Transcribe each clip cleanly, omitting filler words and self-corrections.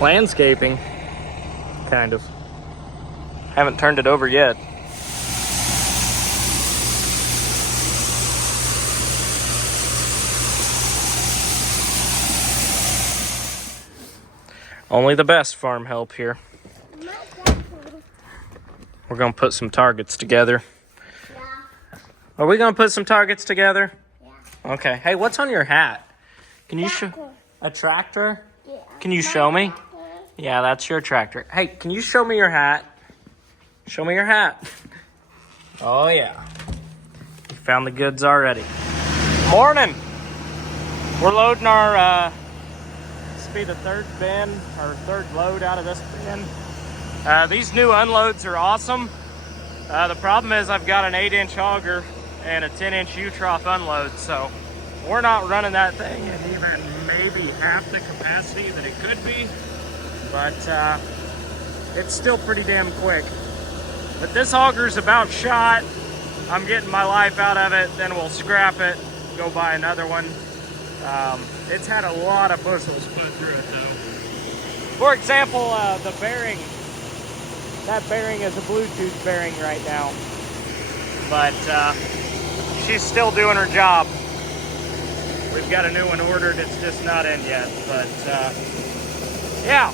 landscaping, kind of. Haven't turned it over yet. Only the best farm help here. We're gonna put some targets together. Yeah. Are we gonna put some targets together? Yeah. Okay. Hey, what's on your hat? Can you show a tractor? Yeah. Can you show me? Yeah, that's your tractor. Hey, can you show me your hat? Show me your hat. Oh yeah. You found the goods already. Morning. We're loading our this will be the third bin, or third load out of this bin. These new unloads are awesome. The problem is I've got an 8-inch auger and a 10-inch U-trough unload, so we're not running that thing at even maybe half the capacity that it could be, but it's still pretty damn quick. But this auger's about shot. I'm getting my life out of it, then we'll scrap it, go buy another one. It's had a lot of bushels put through it though. For example, the bearing, that bearing is a Bluetooth bearing right now, but she's still doing her job. We've got a new one ordered, it's just not in yet, but yeah,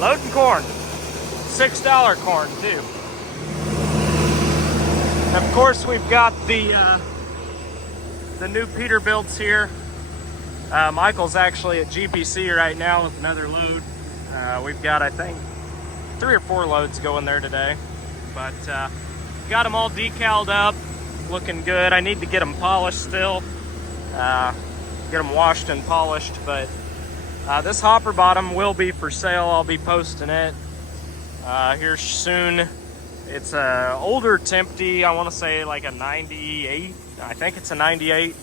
loading corn, $6 corn too. And of course we've got the new Peterbilts here. Michael's actually at GPC right now with another load. We've got, I think, 3 or 4 loads going there today. But got them all decaled up, looking good. I need to get them polished still. Get them washed and polished. But this hopper bottom will be for sale. I'll be posting it here soon. It's a older Tempty, I want to say like a 98. I think it's a 98.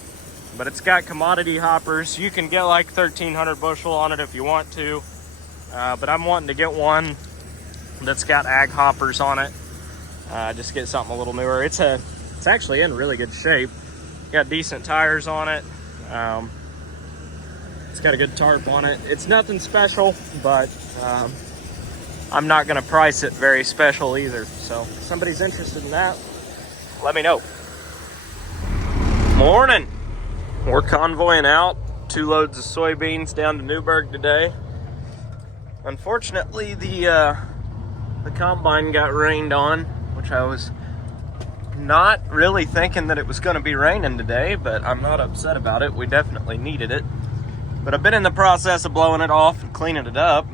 But it's got commodity hoppers. You can get like 1,300 bushel on it if you want to. But I'm wanting to get one that's got ag hoppers on it. Just get something a little newer. It's actually in really good shape. Got decent tires on it. It's got a good tarp on it. It's nothing special, but I'm not gonna price it very special either. So if somebody's interested in that, let me know. Morning. We're convoying out 2 loads of soybeans down to Newburgh today. Unfortunately, the combine got rained on, which I was not really thinking that it was going to be raining today, but I'm not upset about it. We definitely needed it. But I've been in the process of blowing it off and cleaning it up,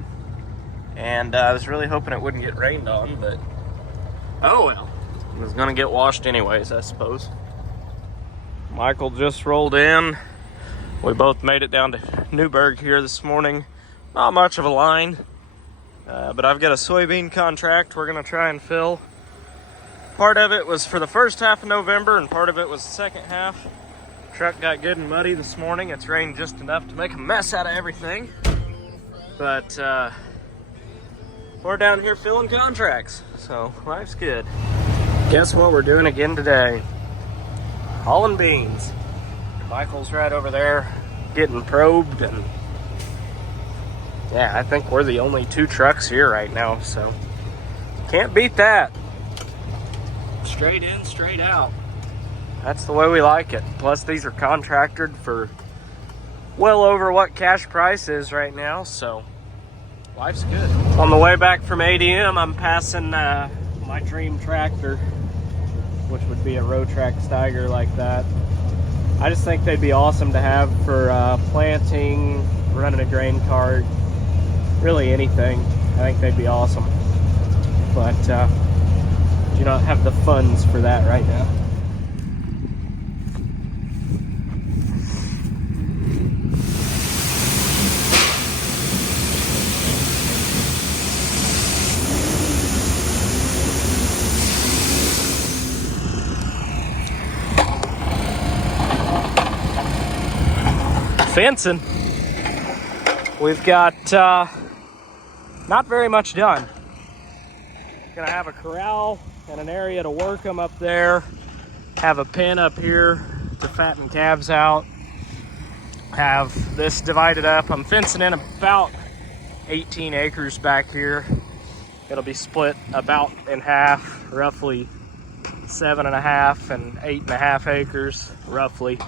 and I was really hoping it wouldn't get rained on, but oh well. It was going to get washed anyways, I suppose. Michael just rolled in. We both made it down to Newburgh here this morning. Not much of a line, but I've got a soybean contract we're gonna try and fill. Part of it was for the first half of November and part of it was the second half. Truck got good and muddy this morning. It's rained just enough to make a mess out of everything. But we're down here filling contracts, so life's good. Guess what we're doing again today? Hauling beans. Michael's right over there getting probed, and yeah, I think we're the only 2 trucks here right now, so can't beat that. Straight in, straight out. That's the way we like it. Plus these are contracted for well over what cash price is right now, so life's good. On the way back from ADM, I'm passing my dream tractor, which would be a Rotrac Steiger like that. I just think they'd be awesome to have for planting, running a grain cart, really anything. I think they'd be awesome. But do not have the funds for that right now. Fencing. We've got not very much done. Gonna have a corral and an area to work them up there. Have a pen up here to fatten calves out. Have this divided up. I'm fencing in about 18 acres back here. It'll be split about in half, roughly 7.5 and 8.5 acres, roughly.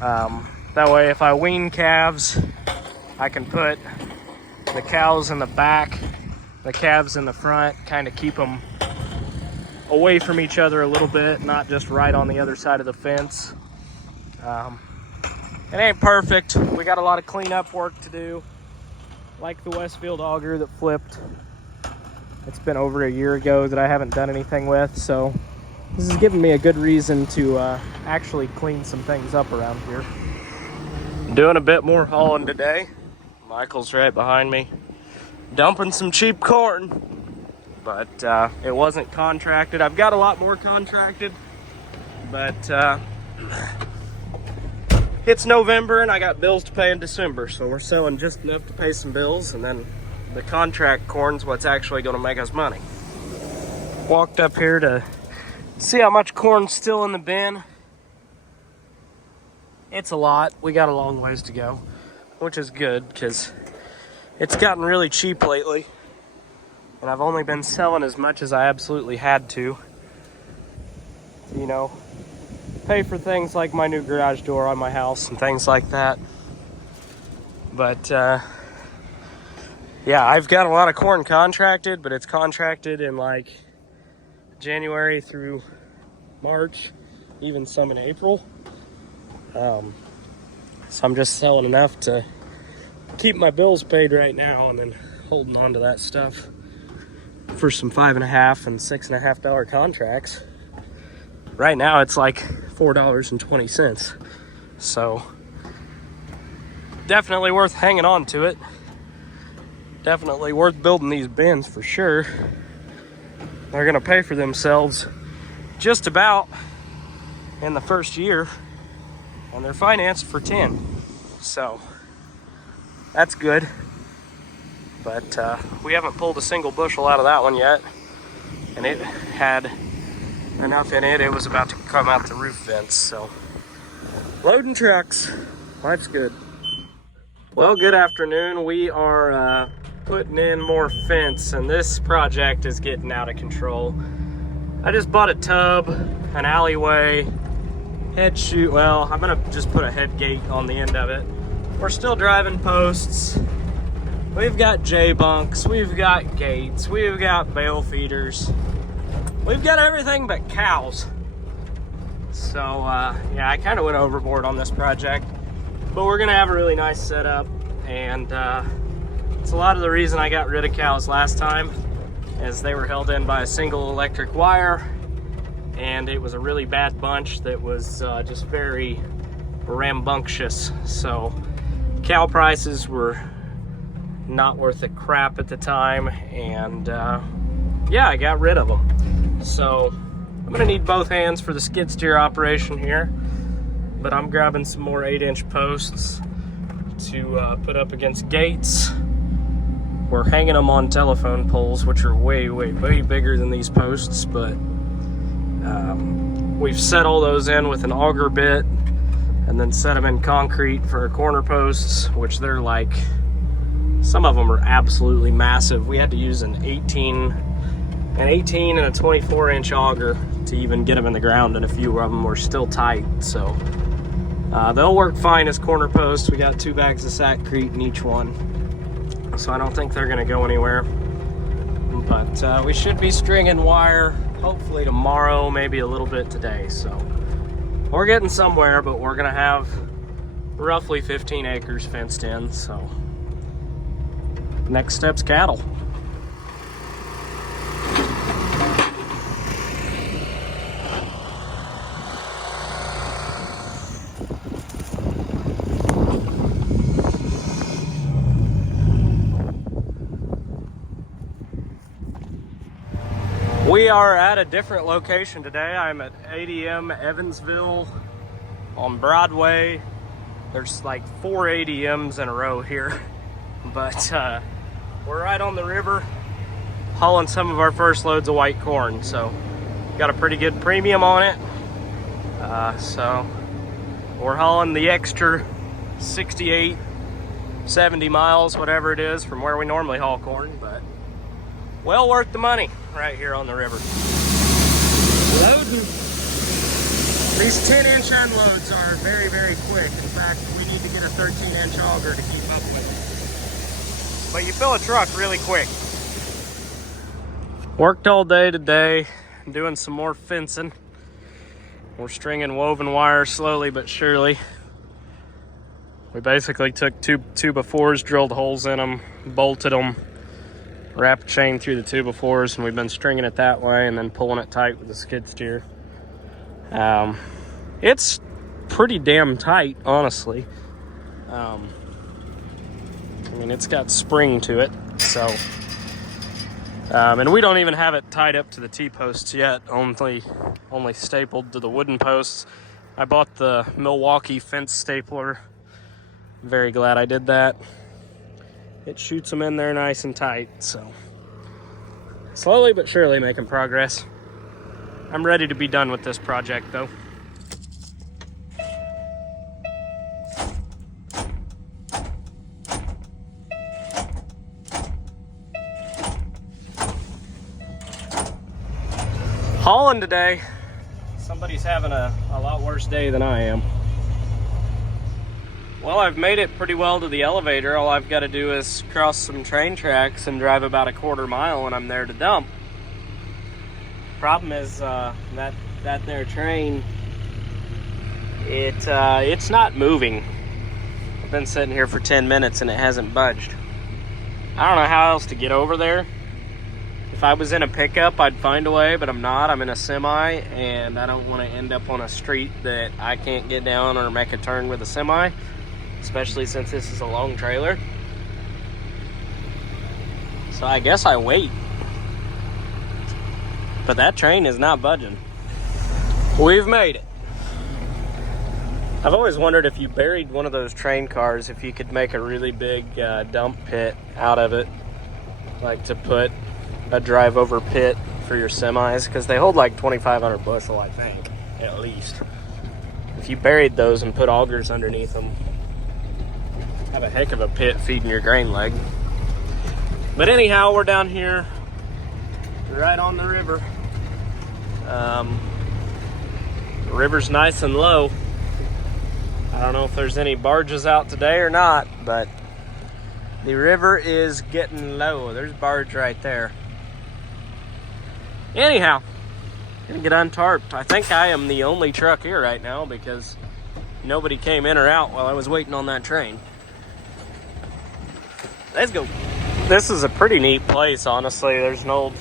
That way, if I wean calves, I can put the cows in the back, the calves in the front, kind of keep them away from each other a little bit, not just right on the other side of the fence. It ain't perfect. We got a lot of cleanup work to do, like the Westfield auger that flipped. It's been over a year ago that I haven't done anything with, so this is giving me a good reason to actually clean some things up around here. Doing a bit more hauling today. Michael's right behind me, dumping some cheap corn, but it wasn't contracted. I've got a lot more contracted, but it's November and I got bills to pay in December, so we're selling just enough to pay some bills, and then the contract corn's what's actually going to make us money. Walked up here to see how much corn's still in the bin. It's a lot. We got a long ways to go, which is good because it's gotten really cheap lately, and I've only been selling as much as I absolutely had to. You know, pay for things like my new garage door on my house and things like that. But yeah, I've got a lot of corn contracted, but it's contracted in like January through March, even some in April. So I'm just selling enough to keep my bills paid right now, and then holding on to that stuff for some $5.5 and $6.5 contracts. Right now it's like $4.20. So definitely worth hanging on to it. Definitely worth building these bins for sure. They're gonna pay for themselves just about in the first year, and they're financed for 10. So that's good. But we haven't pulled a single bushel out of that one yet, and it had enough in it, it was about to come out the roof vents. So loading trucks, life's good. Well, good afternoon. We are putting in more fence, and this project is getting out of control. I just bought a tub, an alleyway, head chute. Well, I'm gonna just put a head gate on the end of it. We're still driving posts. We've got J-bunks, we've got gates, we've got bale feeders. We've got everything but cows. So yeah, I kind of went overboard on this project, but we're gonna have a really nice setup, and it's a lot of the reason I got rid of cows last time, as they were held in by a single electric wire, and it was a really bad bunch that was just very rambunctious. So cow prices were not worth a crap at the time, and yeah, I got rid of them. So I'm gonna need both hands for the skid steer operation here, but I'm grabbing some more 8-inch posts to put up against gates. We're hanging them on telephone poles, which are way bigger than these posts, but we've set all those in with an auger bit, and then set them in concrete for our corner posts, which they're like, some of them are absolutely massive. We had to use an 18 and a 24-inch auger to even get them in the ground, and a few of them were still tight. So they'll work fine as corner posts. We got 2 bags of Sackcrete in each one, so I don't think they're gonna go anywhere. But we should be stringing wire hopefully tomorrow, maybe a little bit today. So we're getting somewhere, but we're gonna have roughly 15 acres fenced in. So next step's cattle. We are at a different location today. I'm at ADM Evansville on Broadway. There's like 4 ADMs in a row here, but we're right on the river hauling some of our first loads of white corn. So got a pretty good premium on it. So we're hauling the extra 68 70 miles, whatever it is, from where we normally haul corn, but well worth the money right here on the river. Loading. These 10-inch unloads are very, very quick. In fact, we need to get a 13-inch auger to keep up with it. But you fill a truck really quick. Worked all day today, doing some more fencing. We're stringing woven wire slowly but surely. We basically took two 2x4s, drilled holes in them, bolted them, wrapped a chain through the 2x4s, and we've been stringing it that way and then pulling it tight with the skid steer. It's pretty damn tight, honestly. I mean, it's got spring to it, so. And we don't even have it tied up to the T-posts yet, only stapled to the wooden posts. I bought the Milwaukee fence stapler. Very glad I did that. It shoots them in there nice and tight, so. Slowly but surely making progress. I'm ready to be done with this project, though. Hauling today. Somebody's having a lot worse day than I am. Well, I've made it pretty well to the elevator. All I've got to do is cross some train tracks and drive about a quarter mile and I'm there to dump. Problem is that there train, it's not moving. I've been sitting here for 10 minutes and it hasn't budged. I don't know how else to get over there. If I was in a pickup, I'd find a way, but I'm not. I'm in a semi and I don't want to end up on a street that I can't get down or make a turn with a semi, especially since this is a long trailer. So I guess I wait. But that train is not budging. We've made it. I've always wondered if you buried one of those train cars, if you could make a really big dump pit out of it, like to put a drive over pit for your semis, because they hold like 2,500 bushel, I think, at least. If you buried those and put augers underneath them, have a heck of a pit feeding your grain leg. But anyhow, we're down here right on the river. The river's nice and low. I don't know if there's any barges out today or not, but the river is getting low. There's a barge right there. Anyhow, gonna get untarped. I think I am the only truck here right now because nobody came in or out while I was waiting on that train. Let's go. This is a pretty neat place, honestly. There's an old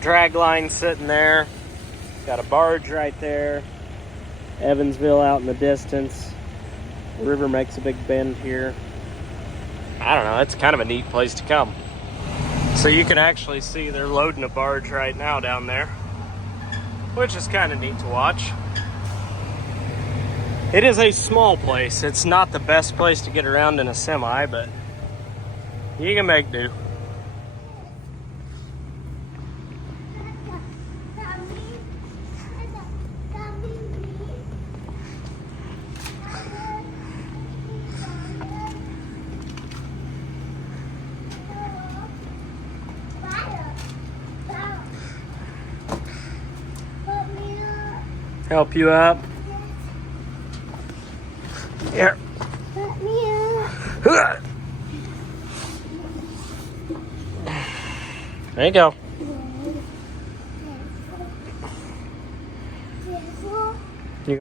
drag line sitting there. Got a barge right there. Evansville out in the distance. The river makes a big bend here. I don't know, it's kind of a neat place to come. So you can actually see they're loading a barge right now down there, which is kind of neat to watch. It is a small place. It's not the best place to get around in a semi, but you can make do. Help you up. Here. Let me out. There you go.